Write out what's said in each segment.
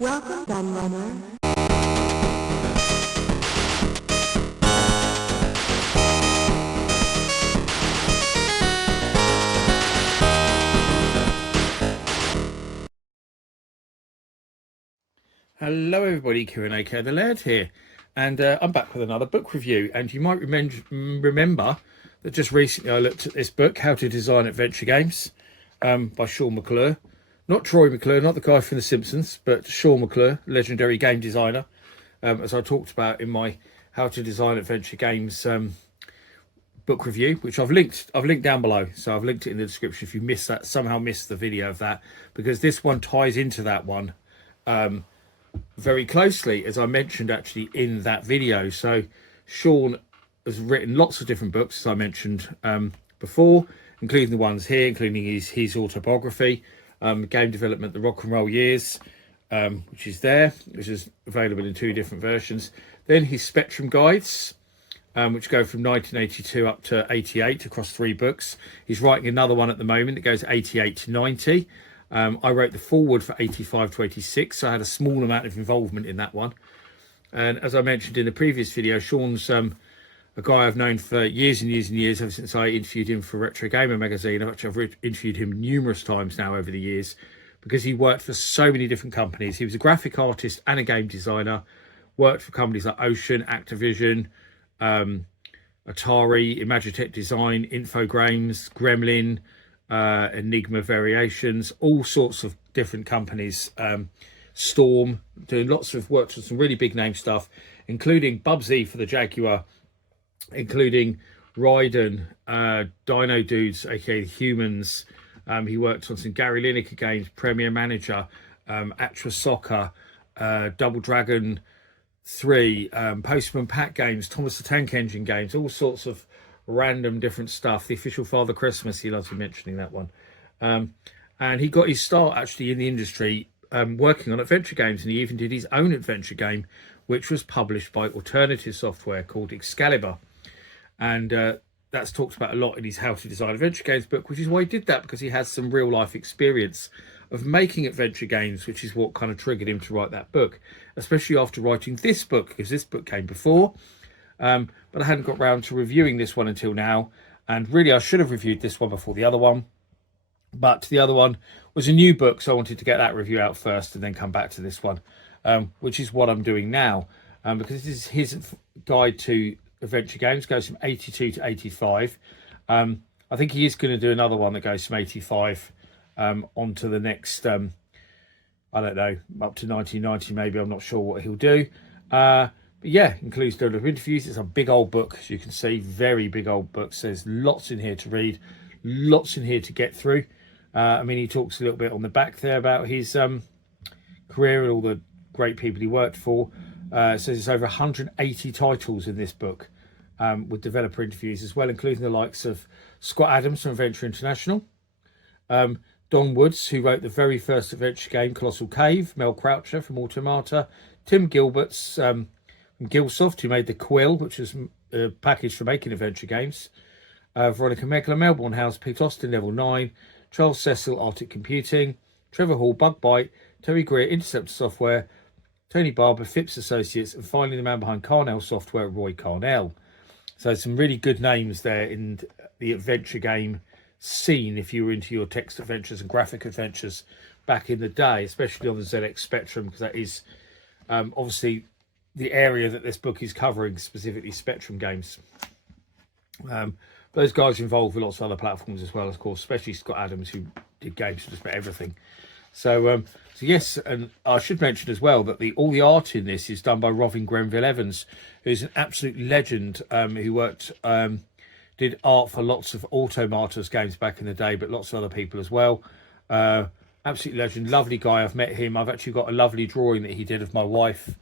Welcome, gun runner. Hello everybody, Kieran aka the Laird here, and I'm back with another book review. And you might remember that just recently I looked at this book, How to Design Adventure Games, by Shaun McClure. Not Troy McClure, not the guy from The Simpsons, but Shaun McClure, legendary game designer, as I talked about in my How to Design Adventure Games book review, which I've linked down below. So I've linked it in the description if you somehow missed the video of that, because this one ties into that one very closely, as I mentioned actually in that video. So Shaun has written lots of different books, as I mentioned before, including the ones here, including his autobiography, Game Development, The Rock and Roll Years, which is available in 2 different versions. Then his Spectrum guides, which go from 1982 up to 88 across 3 books. He's writing another one at the moment that goes 88 to 90. I wrote the foreword for 85 to 86, so I had a small amount of involvement in that one. And as I mentioned in the previous video, Shaun's a guy I've known for years and years and years, ever since I interviewed him for Retro Gamer magazine. I've interviewed him numerous times now over the years, because he worked for so many different companies. He was a graphic artist and a game designer, worked for companies like Ocean, Activision, Atari, Imagitech Design, Infogrames, Gremlin, Enigma Variations, all sorts of different companies. Storm, doing lots of work for some really big name stuff, including Bubsy for the Jaguar, including Raiden, Dino Dudes, aka the Humans. He worked on some Gary Lineker games, Premier Manager, Atra Soccer, Double Dragon 3, Postman Pat games, Thomas the Tank Engine games, all sorts of random different stuff. The Official Father Christmas, he loves me mentioning that one. And he got his start actually in the industry working on adventure games, and he even did his own adventure game, which was published by Alternative Software, called Excalibur. And that's talked about a lot in his How to Design Adventure Games book, which is why he did that, because he has some real life experience of making adventure games, which is what kind of triggered him to write that book, especially after writing this book, because this book came before. But I hadn't got round to reviewing this one until now, and really I should have reviewed this one before the other one, but the other one was a new book, so I wanted to get that review out first and then come back to this one, which is what I'm doing now, because this is his guide to adventure games, goes from 82 to 85. I think he is going to do another one that goes from 85 onto the next, I don't know, up to 1990 maybe. I'm not sure what he'll do. But yeah, includes a lot of interviews. It's a big old book, as you can see, very big old book. So there's lots in here to read, lots in here to get through. I mean, he talks a little bit on the back there about his career and all the great people he worked for. So there's over 180 titles in this book, with developer interviews as well, including the likes of Scott Adams from Adventure International, Don Woods, who wrote the very first adventure game, Colossal Cave, Mel Croucher from Automata, Tim Gilbert's from Gilsoft, who made the Quill, which was a package for making adventure games, Veronica Megler, Melbourne House, Pete Austin, Level 9, Charles Cecil, Arctic Computing, Trevor Hall, Bug Bite, Terry Greer, Intercept Software, Tony Barber, Phipps Associates, and finally the man behind Carnell Software, Roy Carnell. So some really good names there in the adventure game scene, if you were into your text adventures and graphic adventures back in the day, especially on the ZX Spectrum, because that is obviously the area that this book is covering, specifically Spectrum games. Those guys are involved with lots of other platforms as well, of course, especially Scott Adams, who did games for just about everything. So yes, and I should mention as well that all the art in this is done by Robin Grenville Evans, who's an absolute legend, who worked, did art for lots of Automatas games back in the day, but lots of other people as well. Absolute legend, lovely guy. I've met him. I've actually got a lovely drawing that he did of my wife,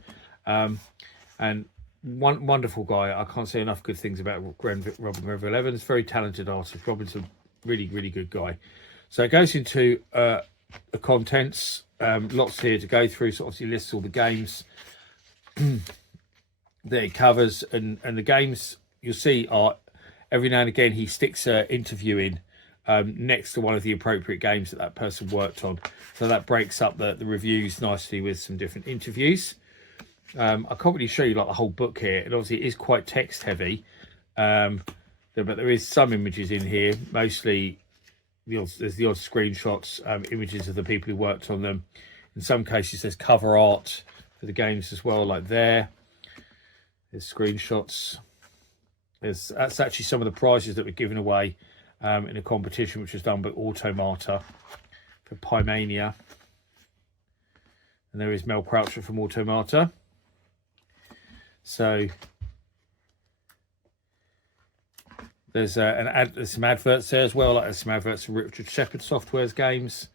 and wonderful guy. I can't say enough good things about Robin Grenville Evans. Very talented artist. Robin's a really, really good guy. So it goes into the contents, lots here to go through. So obviously lists all the games that it covers, and the games you'll see are every now and again he sticks an interview in next to one of the appropriate games that that person worked on. So that breaks up the reviews nicely with some different interviews. I can't really show you like the whole book here, and obviously it is quite text heavy, but there is some images in here, mostly there's the odd screenshots, images of the people who worked on them. In some cases there's cover art for the games as well, like there's screenshots. That's actually some of the prizes that were given away in a competition which was done by Automata for Pymania. And there is Mel Croucher from Automata. So there's some adverts there as well, like there's some adverts for Richard Shepherd Software's games.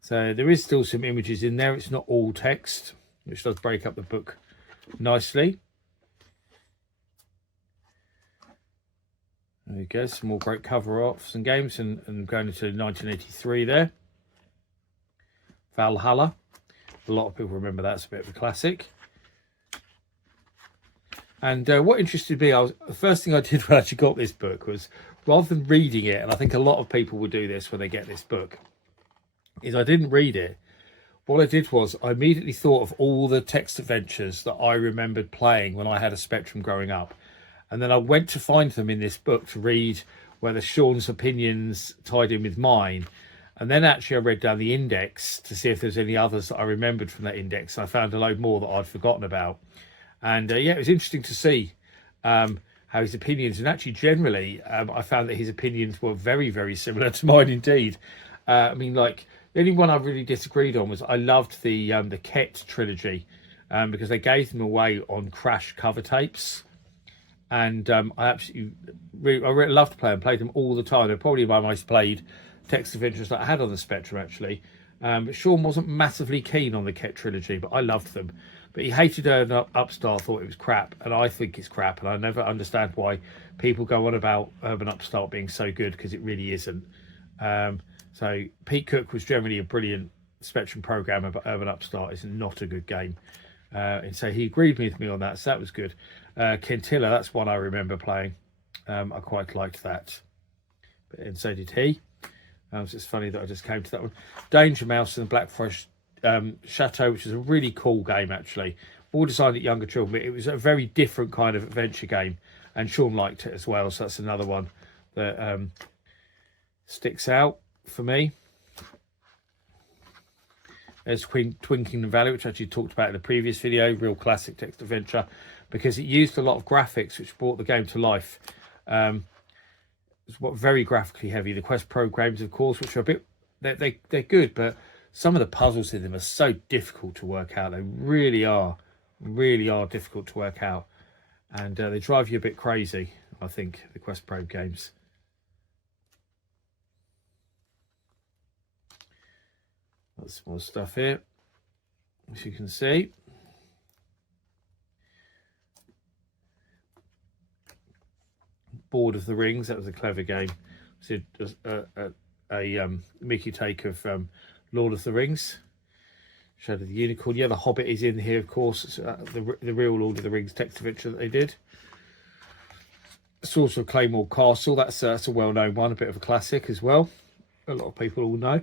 So there is still some images in there. It's not all text, which does break up the book nicely. There we go, some more great cover art for some games, and going into 1983 there. Valhalla. A lot of people remember that's a bit of a classic. And what interested me, the first thing I did when I actually got this book was, rather than reading it, and I think a lot of people will do this when they get this book, is I didn't read it. What I did was I immediately thought of all the text adventures that I remembered playing when I had a Spectrum growing up. And then I went to find them in this book to read whether Shaun's opinions tied in with mine. And then actually I read down the index to see if there's any others that I remembered from that index. I found a load more that I'd forgotten about. And yeah, it was interesting to see how his opinions, and actually generally, I found that his opinions were very, very similar to mine indeed. I mean, like, the only one I really disagreed on was I loved the Ket trilogy because they gave them away on Crash cover tapes. And I absolutely really loved to play them, played them all the time. They're probably my most played text adventures that I had on the Spectrum, actually. But Shaun wasn't massively keen on the Ket trilogy, but I loved them. But he hated Urban Upstart, thought it was crap, and I think it's crap, and I never understand why people go on about Urban Upstart being so good, because it really isn't. So Pete Cook was generally a brilliant Spectrum programmer, but Urban Upstart is not a good game. And so he agreed with me on that, so that was good. Kentilla, that's one I remember playing. I quite liked that, and so did he. So it's funny that I just came to that one. Danger Mouse and the Black Forest Chateau, which is a really cool game, actually. All designed at younger children. It was a very different kind of adventure game, and Shaun liked it as well, so that's another one that sticks out for me. There's Twin Kingdom Valley, which I actually talked about in the previous video. Real classic text adventure, because it used a lot of graphics, which brought the game to life. It's very graphically heavy. The quest programs, of course, which are a bit, they're good, but some of the puzzles in them are so difficult to work out. They really are difficult to work out, and they drive you a bit crazy, I think, the quest probe games. Lots more stuff here, as you can see. Board of the Rings, that was a clever game. It's a Mickey take of Lord of the Rings. Shadow of the Unicorn. Yeah, the Hobbit is in here, of course. It's, the real Lord of the Rings text adventure that they did. Swords of Claymore Castle, that's a well-known one, a bit of a classic as well. A lot of people all know.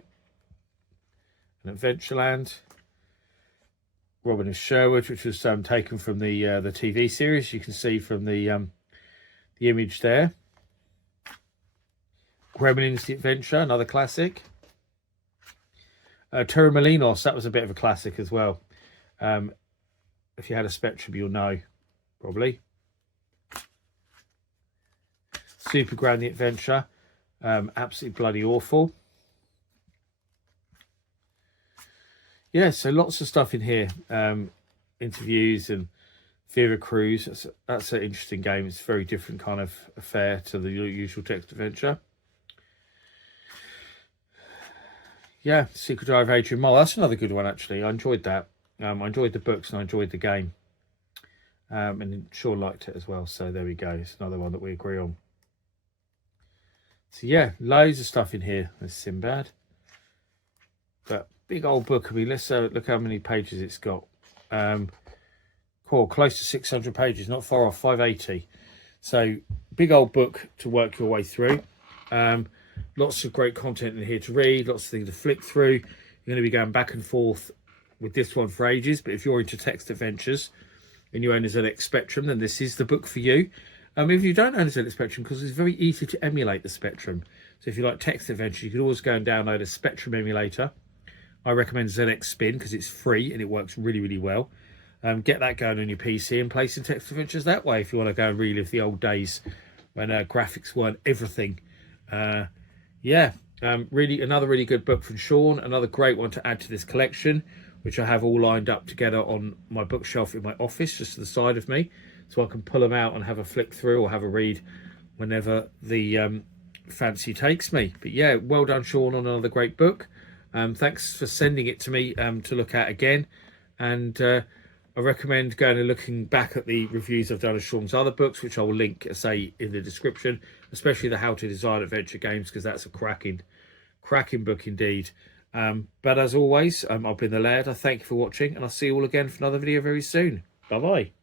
And Adventureland. Robin of Sherwood, which was taken from the TV series. You can see from the image there. Gremlins the Adventure, another classic. Torremolinos, that was a bit of a classic as well. If you had a Spectrum, you'll know, probably. Super Grand the Adventure, absolutely bloody awful. Yeah, so lots of stuff in here. Interviews and Vera Cruz. That's an interesting game. It's a very different kind of affair to the usual text adventure. Yeah, Secret Diary of Adrian Mole. That's another good one, actually. I enjoyed that. I enjoyed the books and I enjoyed the game. And Shaun liked it as well. So there we go. It's another one that we agree on. So yeah, loads of stuff in here. There's Sinbad. But big old book. I mean, let's look how many pages it's got. Cool, close to 600 pages, not far off, 580. So big old book to work your way through. Lots of great content in here to read, lots of things to flick through. You're going to be going back and forth with this one for ages, but if you're into text adventures and you own a ZX Spectrum, then this is the book for you. If you don't own a ZX Spectrum, because it's very easy to emulate the Spectrum. So if you like text adventures, you can always go and download a Spectrum emulator. I recommend ZX Spin because it's free and it works really, really well. Get that going on your PC and play some text adventures that way if you want to go and relive the old days when graphics weren't everything. Really another really good book from Shaun, another great one to add to this collection, which I have all lined up together on my bookshelf in my office just to the side of me, so I can pull them out and have a flick through or have a read whenever the fancy takes me. But yeah, well done Shaun on another great book. Thanks for sending it to me to look at again, and I recommend going and looking back at the reviews I've done of Shaun's other books, which I'll link, say, in the description, especially the How to Design Adventure Games, because that's a cracking book indeed. But as always, I've been the Laird. I thank you for watching, and I'll see you all again for another video very soon. Bye bye.